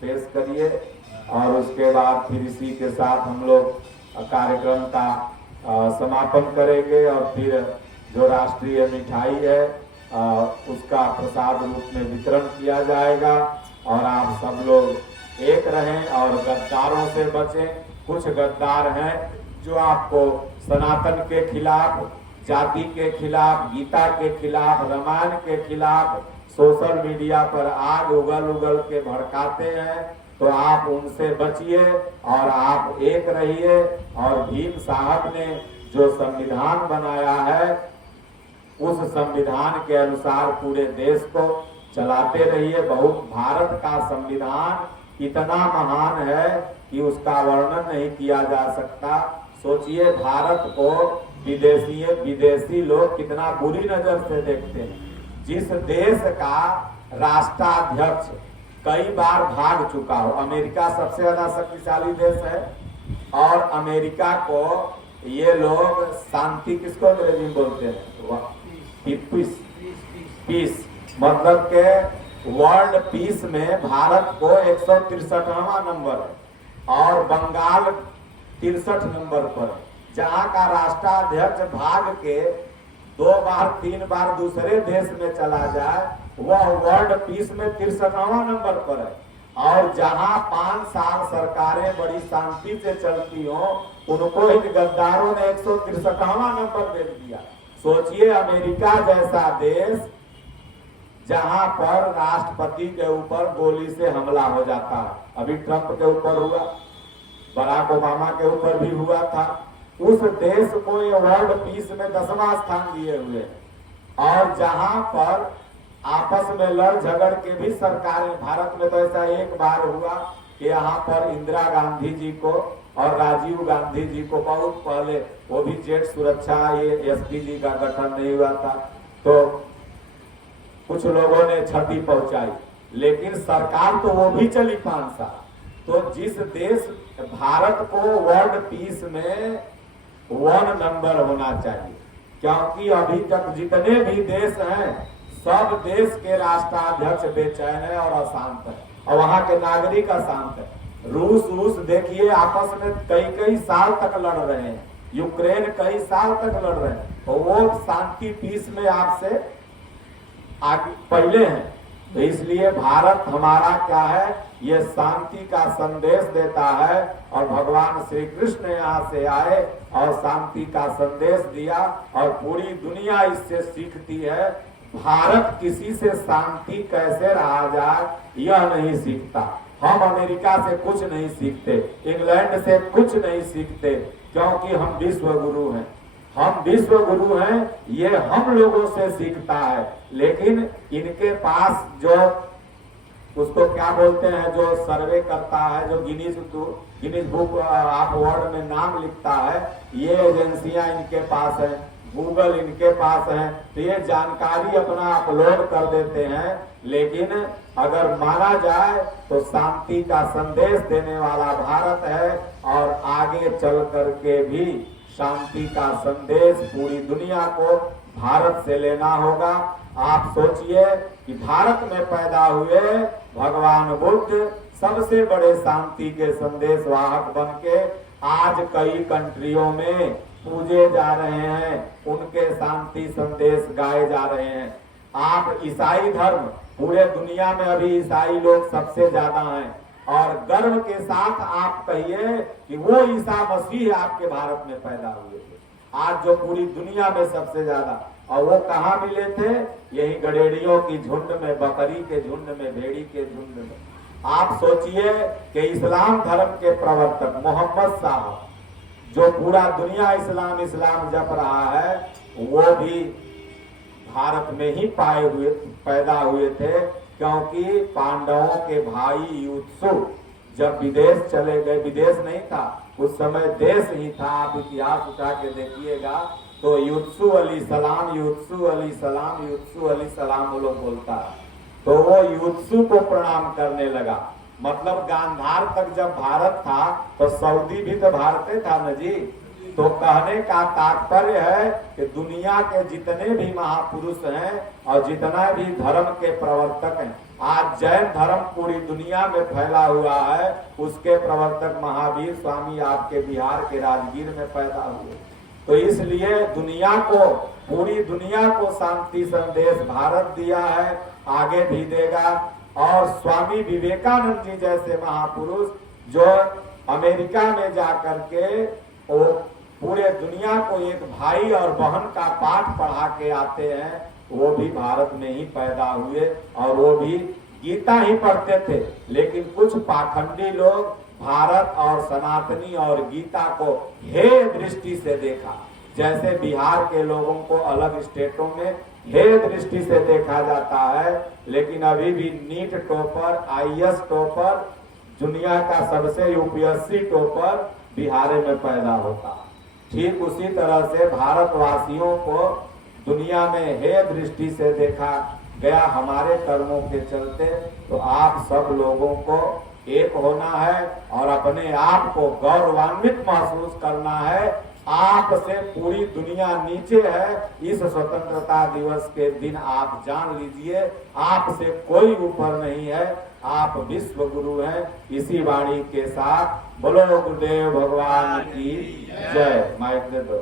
पेश करिए और उसके बाद फिर इसी के साथ हम लोग कार्यक्रम का समापन करेंगे और फिर जो राष्ट्रीय मिठाई है उसका प्रसाद रूप में वितरण किया जाएगा। और आप सब लोग एक रहें और गद्दारों से बचें। कुछ गद्दार हैं जो आपको सनातन के खिलाफ, जाति के खिलाफ, गीता के खिलाफ, रामायण के खिलाफ सोशल मीडिया पर आग उगल उगल के भड़काते हैं। तो आप उनसे बचिए और आप एक रहिए। और भीम साहब ने जो संविधान बनाया है उस संविधान के अनुसार पूरे देश को चलाते रहिए। बहुत भारत का संविधान इतना महान है कि उसका वर्णन नहीं किया जा सकता। सोचिए भारत को विदेशी लोग कितना बुरी नजर से देखते हैं। जिस देश का राष्ट्राध्यक्ष कई बार भाग चुका हो, अमेरिका सबसे ज्यादा शक्तिशाली देश है और अमेरिका को ये लोग शांति किसको अंग्रेजी में बोलते हैं, पीस मतलब के वर्ल्ड पीस में भारत को 163वां नंबर है और बंगाल 63 नंबर पर है। जहाँ का राष्ट्राध्यक्ष भाग के 2 बार 3 बार दूसरे देश में चला जाए वह वर्ल्ड पीस में 63वां नंबर पर है। और जहाँ 5 साल सरकारें बड़ी शांति से चलती हो उनको इन गद्दारों ने 163वां नंबर दे दिया। सोचिए अमेरिका जैसा देश जहां पर राष्ट्रपति के ऊपर गोली से हमला हो जाता है, अभी ट्रंप के ऊपर हुआ, बराक ओबामा के ऊपर भी हुआ था, उस देश को ये वर्ल्ड पीस में 10वां स्थान दिए हुए हैं। और जहां पर आपस में लड़ झगड़ के भी सरकारें, भारत में तो ऐसा एक बार हुआ कि यहाँ पर इंदिरा गांधी जी को और राजीव गांधी जी को बहुत पहले, वो भी जेट सुरक्षा ये एसपीजी का गठन नहीं हुआ था, तो कुछ लोगों ने क्षति पहुंचाई, लेकिन सरकार तो वो भी चली 5 साल। तो जिस देश भारत को वर्ल्ड पीस में 1 नंबर होना चाहिए, क्योंकि अभी तक जितने भी देश हैं सब देश के राष्ट्राध्यक्ष बेचैन है और अशांत है और वहां के नागरिक अशांत है। रूस देखिए आपस में कई साल तक लड़ रहे हैं, यूक्रेन कई साल तक लड़ रहे हैं, तो वो शांति पीस में आपसे आगे पहले हैं। तो इसलिए भारत हमारा क्या है, ये शांति का संदेश देता है और भगवान श्री कृष्ण यहाँ से आए और शांति का संदेश दिया और पूरी दुनिया इससे सीखती है। भारत किसी से शांति कैसे रहा जाए यह नहीं सीखता। हम अमेरिका से कुछ नहीं सीखते, इंग्लैंड से कुछ नहीं सीखते, क्योंकि हम विश्व गुरु हैं। हम विश्व गुरु हैं, ये हम लोगों से सीखता है। लेकिन इनके पास जो उसको क्या बोलते हैं, जो सर्वे करता है, जो गिनीज बुक ऑफ वर्ल्ड में नाम लिखता है, ये एजेंसियां इनके पास है, गूगल इनके पास है, तो ये जानकारी अपना अपलोड कर देते हैं। लेकिन अगर माना जाए तो शांति का संदेश देने वाला भारत है और आगे चल करके भी शांति का संदेश पूरी दुनिया को भारत से लेना होगा। आप सोचिए कि भारत में पैदा हुए भगवान बुद्ध सबसे बड़े शांति के संदेश वाहक बन के आज कई कंट्रियों में पूजे जा रहे हैं, उनके शांति संदेश गाए जा रहे हैं। आप ईसाई धर्म, पूरे दुनिया में अभी ईसाई लोग सबसे ज्यादा हैं और गर्व के साथ आप कहिए कि वो ईसा मसीह आपके भारत में पैदा हुए थे, आज जो पूरी दुनिया में सबसे ज्यादा। और वो कहाँ मिले थे, यही गडेड़ियों की झुंड में, बकरी के झुंड में, भेड़ी के झुंड में। आप सोचिए कि इस्लाम धर्म के प्रवर्तक मोहम्मद साहब, जो पूरा दुनिया इस्लाम इस्लाम जप रहा है, वो भी भारत में ही पैदा हुए थे, क्योंकि पांडवों के भाई युत्सु जब विदेश चले गए, विदेश नहीं था उस समय, देश ही था, आप इतिहास उठा के देखिएगा तो युत्सु अली सलाम, युत्सु अली सलाम, युत्सु अली सलाम वो लोग बोलता है। तो वो युत्सु को प्रणाम करने लगा। मतलब गांधार तक जब भारत था तो सऊदी भी तो भारत था न जी। तो कहने का तात्पर्य है कि दुनिया के जितने भी महापुरुष हैं और जितना भी धर्म के प्रवर्तक हैं, आज जैन धर्म पूरी दुनिया में फैला हुआ है, उसके प्रवर्तक महावीर स्वामी आपके बिहार के राजगीर में पैदा हुए। तो इसलिए दुनिया को, पूरी दुनिया को शांति संदेश भारत दिया है, आगे भी देगा। और स्वामी विवेकानंद जी जैसे महापुरुष जो अमेरिका में जाकर के वो पूरे दुनिया को एक भाई और बहन का पाठ पढ़ा के आते हैं, वो भी भारत में ही पैदा हुए और वो भी गीता ही पढ़ते थे। लेकिन कुछ पाखंडी लोग भारत और सनातनी और गीता को हे दृष्टि से देखा। जैसे बिहार के लोगों को अलग स्टेटों में हे दृष्टि से देखा जाता है, लेकिन अभी भी नीट टॉपर, आईएएस टॉपर, दुनिया का सबसे यूपीएससी टॉपर बिहार में पैदा होता। ठीक उसी तरह से भारतवासियों को दुनिया में हे दृष्टि से देखा गया हमारे कर्मों के चलते। तो आप सब लोगों को एक होना है और अपने आप को गौरवान्वित महसूस करना है। आपसे पूरी दुनिया नीचे है। इस स्वतंत्रता दिवस के दिन आप जान लीजिए, आपसे कोई ऊपर नहीं है, आप विश्व गुरु हैं। इसी वाणी के साथ बोलो गुरुदेव भगवान की जय। माइक दे दो।